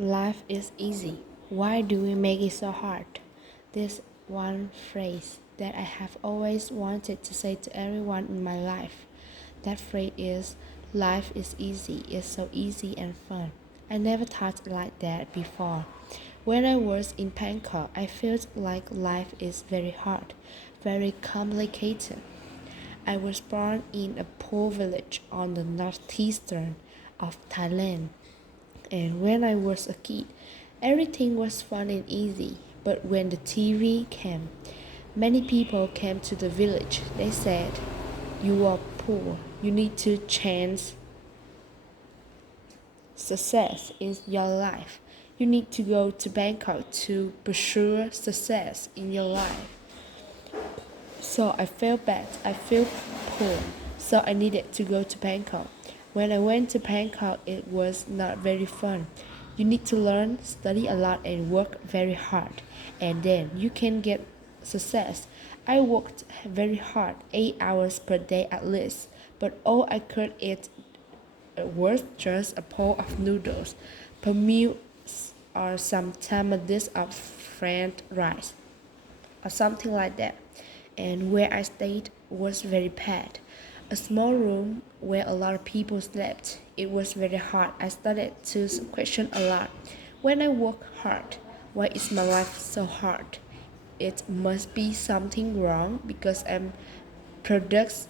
Life is easy. Why do we make it so hard? This one phrase that I have always wanted to say to everyone in my life. That phrase is life is easy, it's so easy and fun. I never thought like that before. When I was in Bangkok, I felt like life is very hard, very complicated. I was born in a poor village on the northeastern of Thailand. And when I was a kid, everything was fun and easy. But when the TV came, many people came to the village. They said, "You are poor. You need to change success in your life. You need to go to Bangkok to pursue success in your life." So I felt bad. I felt poor. So I needed to go to Bangkok. When I went to Bangkok, it was not very fun. You need to learn, study a lot, and work very hard. And then you can get success. I worked very hard, 8 hours per day at least. But all I could eat was just a bowl of noodles per meal or sometimes a dish of fried rice or something like that. And where I stayed was very bad. A small room where a lot of people slept. It was very hard. I started to question a lot. When I work hard, why is my life so hard? It must be something wrong because I'm products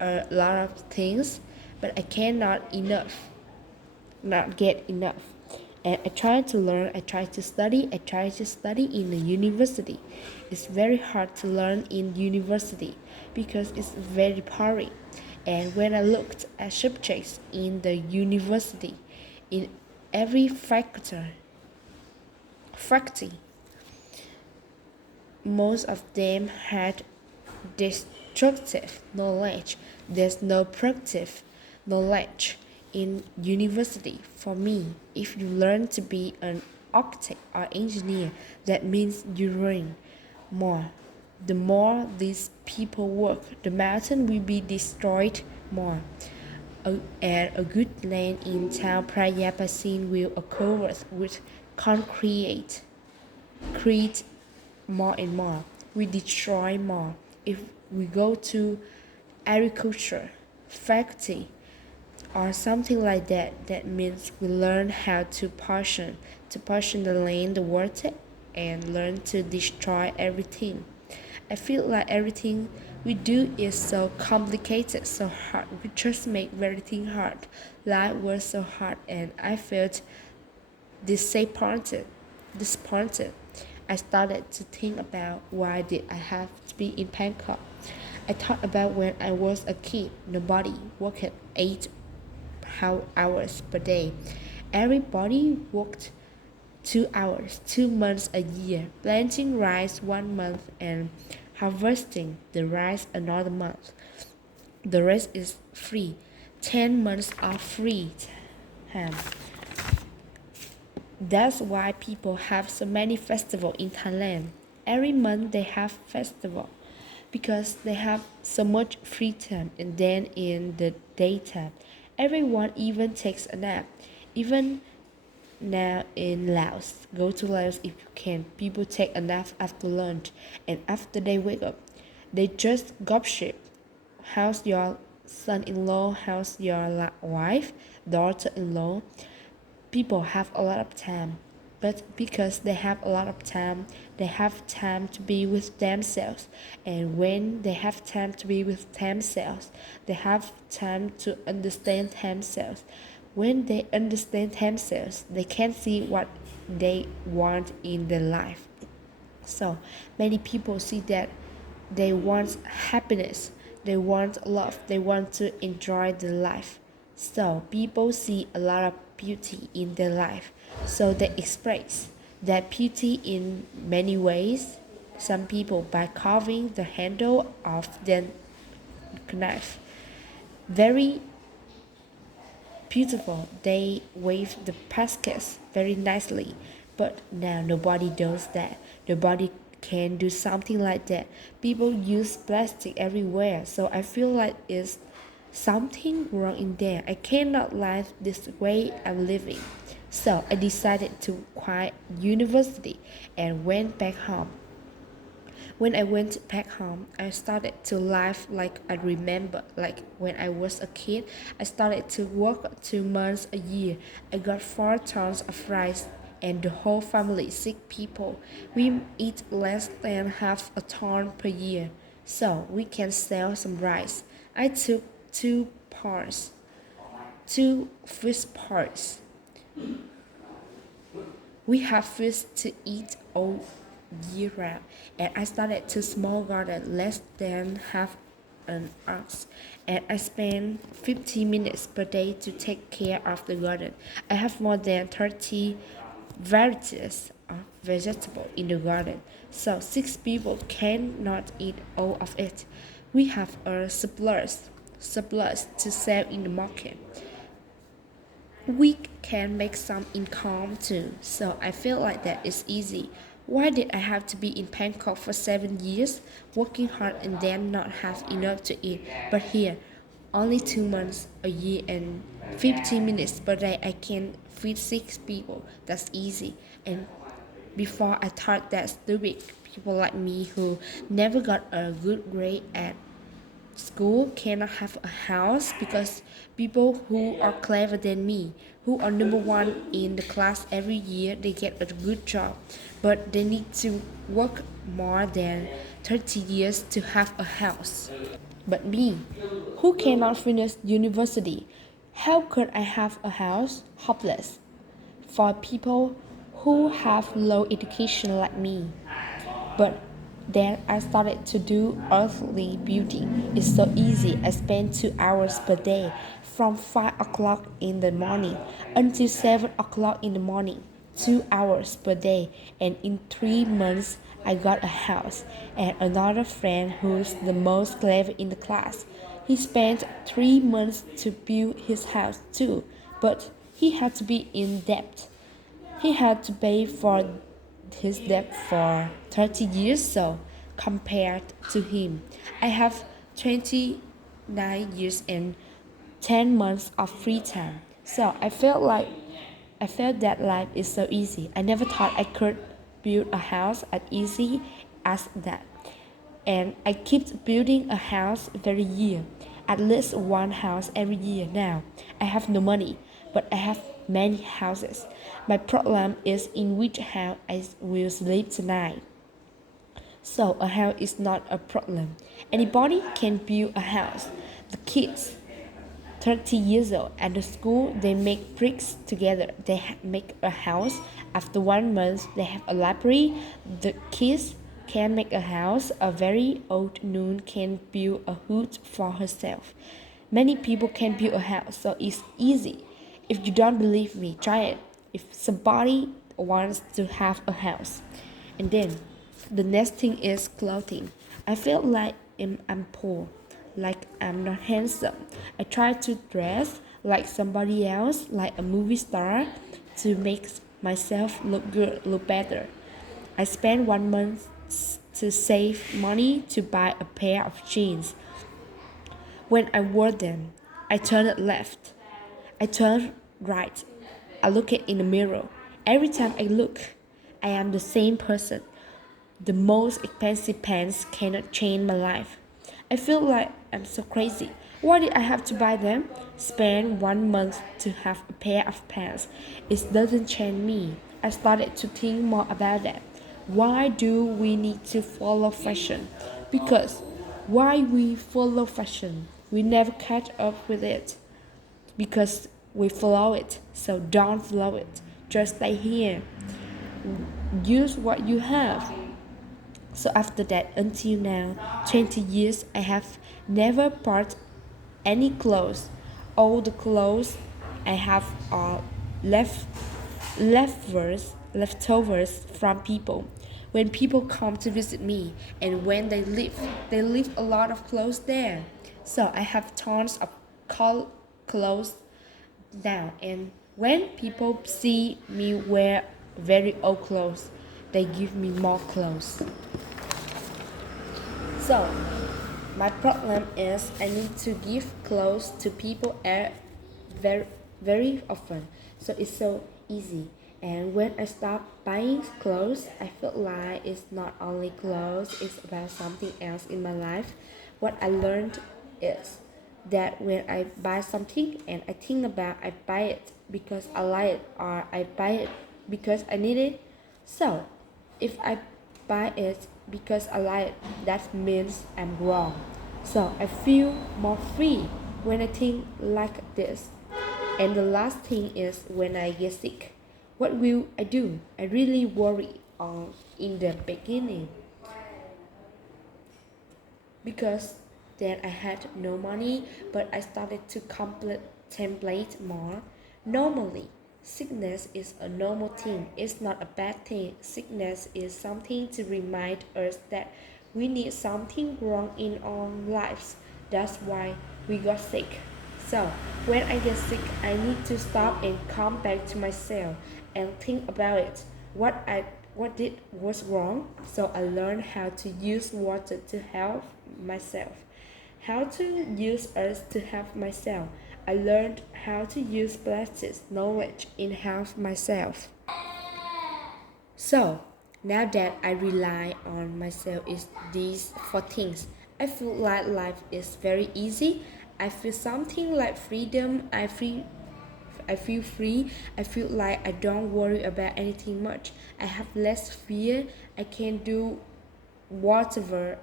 a lot of things, but I cannot enough not get enough. And I try to learn, I try to study in the university. It's very hard to learn in university because it's very boring. And when I looked at subjects in the university, in every faculty, most of them had destructive knowledge. There's no productive knowledge in university. For me, if you learn to be an architect or engineer, that means you learn more. The more these people work, the mountain will be destroyed more. And a good land in town Praya Basin will occur with concrete create more and more. We destroy more. If we go to agriculture, factory, or something like that, that means we learn how to portion the land, the water, and learn to destroy everything. I feel like everything we do is so complicated, so hard. We just make everything hard. Life was so hard, and I felt disappointed. Disappointed. I started to think about why did I have to be in Bangkok. I thought about when I was a kid. Nobody worked 8 hours per day. Everybody worked 2 hours, 2 months a year, planting rice 1 month and harvesting the rice another month. The rest is free. 10 months of free time. That's why people have so many festivals in Thailand. Every month they have festival because they have so much free time, and then in the daytime everyone even takes a nap. Even now in Laos, go to Laos if you can. People take a nap after lunch, and after they wake up, they just gossip. How's your son-in-law? How's your wife, daughter-in-law? People have a lot of time, but because they have a lot of time, they have time to be with themselves. And when they have time to be with themselves, they have time to understand themselves. When they understand themselves, they can see what they want in their life. So many people see that they want happiness, they want love, they want to enjoy their life. So people see a lot of beauty in their life. So they express that beauty in many ways. Some people by carving the handle of their knife. Very beautiful. They wave the baskets very nicely. But now nobody does that. Nobody can do something like that. People use plastic everywhere. So I feel like it's something wrong in there. I cannot live this way I'm living. So I decided to quit university and went back home. When I went back home, I started to live like I remember. Like when I was a kid, I started to work 2 months a year. I got 4 tons of rice and the whole family, 6 people. We eat less than half a ton per year. So we can sell some rice. I took 2 parts, 2 fish parts. We have fish to eat all year round, and I started to small garden less than half an ounce, and I spend 15 minutes per day to take care of the garden. I have more than 30 varieties of vegetable in the garden, so 6 people cannot eat all of it. We have a surplus to sell in the market. We can make some income too, so I feel like that is easy. Why did I have to be in Bangkok for 7 years, working hard and then not have enough to eat? But here, only 2 months a year and 15 minutes per day, I can feed 6 people. That's easy. And before I thought that's stupid. People like me who never got a good grade at school cannot have a house because people who are clever than me, who are number one in the class every year, they get a good job, but they need to work more than 30 years to have a house. But me, who cannot finish university, how could I have a house? Hopeless for people who have low education like me. But then I started to do earthly beauty. It's so easy. I spend 2 hours per day from 5 o'clock in the morning until 7 o'clock in the morning. 2 hours per day, and in 3 months I got a house. And another friend who's the most clever in the class, he spent 3 months to build his house too, but he had to be in debt. He had to pay for his debt for 30 years, so compared to him, I have 29 years and 10 months of free time. So I felt that life is so easy. I never thought I could build a house as easy as that. And I keep building a house every year, at least one house every year now. I have no money, but I have many houses. My problem is in which house I will sleep tonight. So a house is not a problem. Anybody can build a house. The kids, 30 years old, at the school, they make bricks together. They make a house. After 1 month, they have a library. The kids can make a house. A very old nun can build a hut for herself. Many people can build a house, so it's easy. If you don't believe me, try it. If somebody wants to have a house. And then the next thing is clothing. I feel like I'm poor, like I'm not handsome. I try to dress like somebody else, like a movie star, to make myself look good, look better. I spent 1 month to save money to buy a pair of jeans. When I wore them, I turned left. I turned right. I look in the mirror. Every time I look, I am the same person. The most expensive pants cannot change my life. I feel like I'm so crazy. Why did I have to buy them? Spend 1 month to have a pair of pants. It doesn't change me. I started to think more about that. Why do we need to follow fashion? Because why we follow fashion? We never catch up with it because we follow it. So don't follow it. Just stay here. Use what you have. So after that, until now, 20 years, I have never bought any clothes. All the clothes I have are leftovers from people. When people come to visit me, and when they leave a lot of clothes there. So I have tons of clothes now, and when people see me wear very old clothes, they give me more clothes. So my problem is I need to give clothes to people very, very often. So it's so easy. And when I stop buying clothes, I feel like it's not only clothes, it's about something else in my life. What I learned is that when I buy something and I think about I buy it because I like it or I buy it because I need it. So if I buy it because I like it, that means I'm wrong. So I feel more free when I think like this. And the last thing is when I get sick. What will I do? I really worry in the beginning because then I had no money, but I started to contemplate more. Normally, sickness is a normal thing. It's not a bad thing. Sickness is something to remind us that we need something wrong in our lives. That's why we got sick. So, when I get sick, I need to stop and come back to myself and think about it. What did was wrong? So I learned how to use water to help myself. How to use earth to help myself. I learned how to use plastic knowledge in help myself. So now that I rely on myself is these four things. I feel like life is very easy. I feel something like freedom. I feel free. I feel like I don't worry about anything much. I have less fear. I can do whatever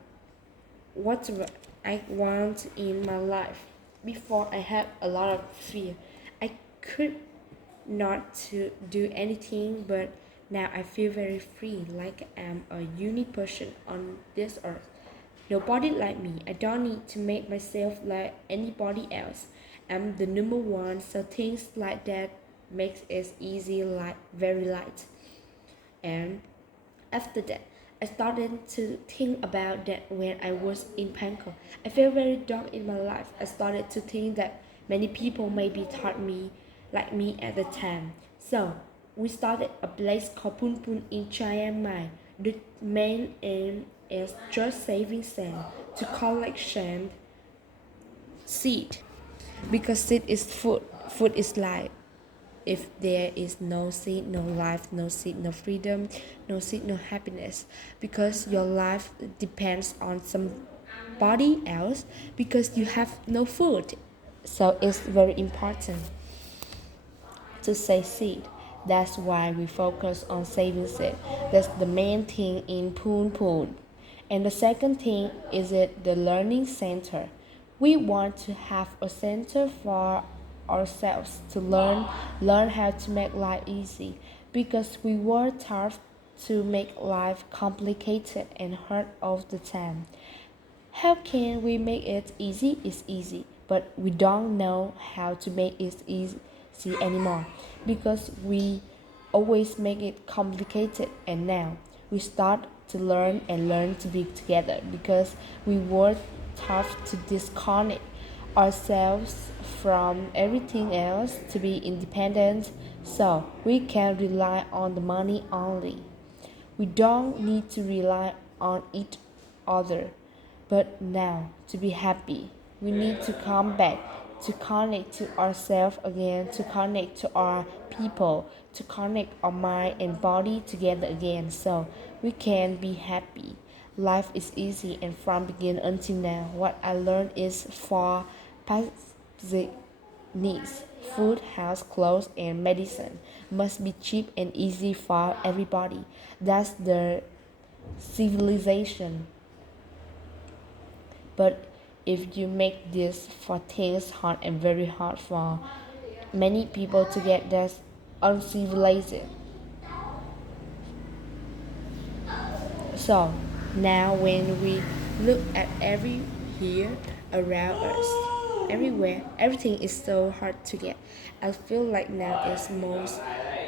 whatever I want in my life. Before I had a lot of fear. I could not to do anything, but now I feel very free, like I'm a unique person on this earth. Nobody like me. I don't need to make myself like anybody else. I'm the number one, so things like that makes it easy, like very light. And after that, I started to think about that when I was in Bangkok. I felt very dark in my life. I started to think that many people maybe thought me like me at the time. So we started a place called Pun Pun in Chiang Mai. The main aim is just saving sand to collect sand seed because seed is food. Food is life. If there is no seed, no life, no seed, no freedom, no seed, no happiness, because your life depends on somebody else because you have no food. So it's very important to save seed. That's why we focus on saving seed. That's the main thing in Poon Poon. And the second thing is it the learning center. We want to have a center for ourselves to learn how to make life easy because we were taught to make life complicated and hard all the time. How can we make it easy? It's easy, but we don't know how to make it easy anymore because we always make it complicated. And now we start to learn and learn to be together because we were taught to disconnect ourselves from everything else to be independent so we can rely on the money only. We don't need to rely on each other. But now, to be happy, we need to come back, to connect to ourselves again, to connect to our people, to connect our mind and body together again so we can be happy. Life is easy and from beginning until now, what I learned is for basic needs. Food, house, clothes, and medicine must be cheap and easy for everybody. That's the civilization. But if you make this for things hard and very hard for many people to get, that's uncivilized. So now when we look at every here around us, everywhere, everything is so hard to get. I feel like now is most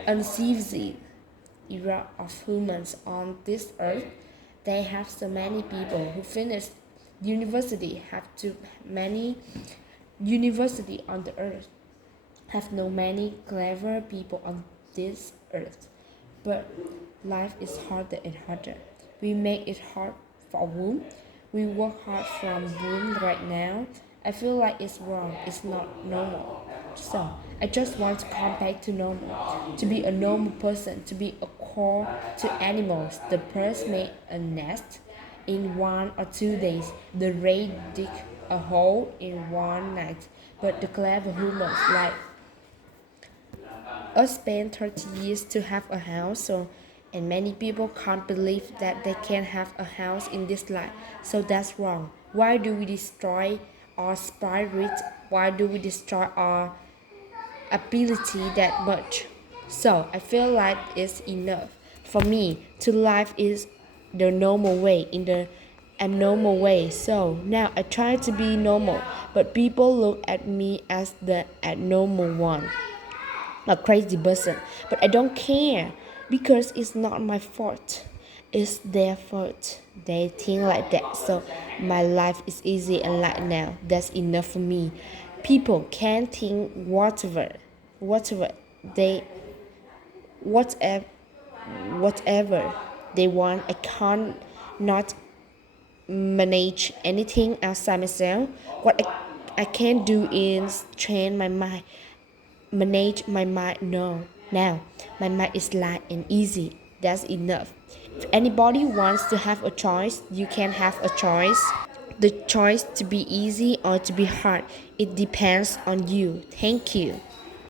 uncivilized era of humans on this earth. They have so many people who finished university, have too many university on the earth, have no many clever people on this earth. But life is harder and harder. We make it hard for a womb. We work hard from womb right now. I feel like it's wrong. It's not normal. So I just want to come back to normal, to be a normal person, to be a call to animals. The birds make a nest in 1 or 2 days. The rain dig a hole in one night. But the clever humans like us spend 30 years to have a house, and many people can't believe that they can have a house in this life. So that's wrong. Why do we destroy our spirit? Why do we destroy our ability that much? So I feel like it's enough. For me, to life is the normal way, in the abnormal way. So now I try to be normal, but people look at me as the abnormal one, a crazy person. But I don't care because it's not my fault. It's their fault. They think like that. So my life is easy and light now. That's enough for me. People can think whatever they whatever whatever they want. I can't not manage anything outside myself. What I can do is train my mind, manage my mind. No, now my mind is light and easy. That's enough. If anybody wants to have a choice, you can have a choice. The choice to be easy or to be hard, it depends on you. Thank you.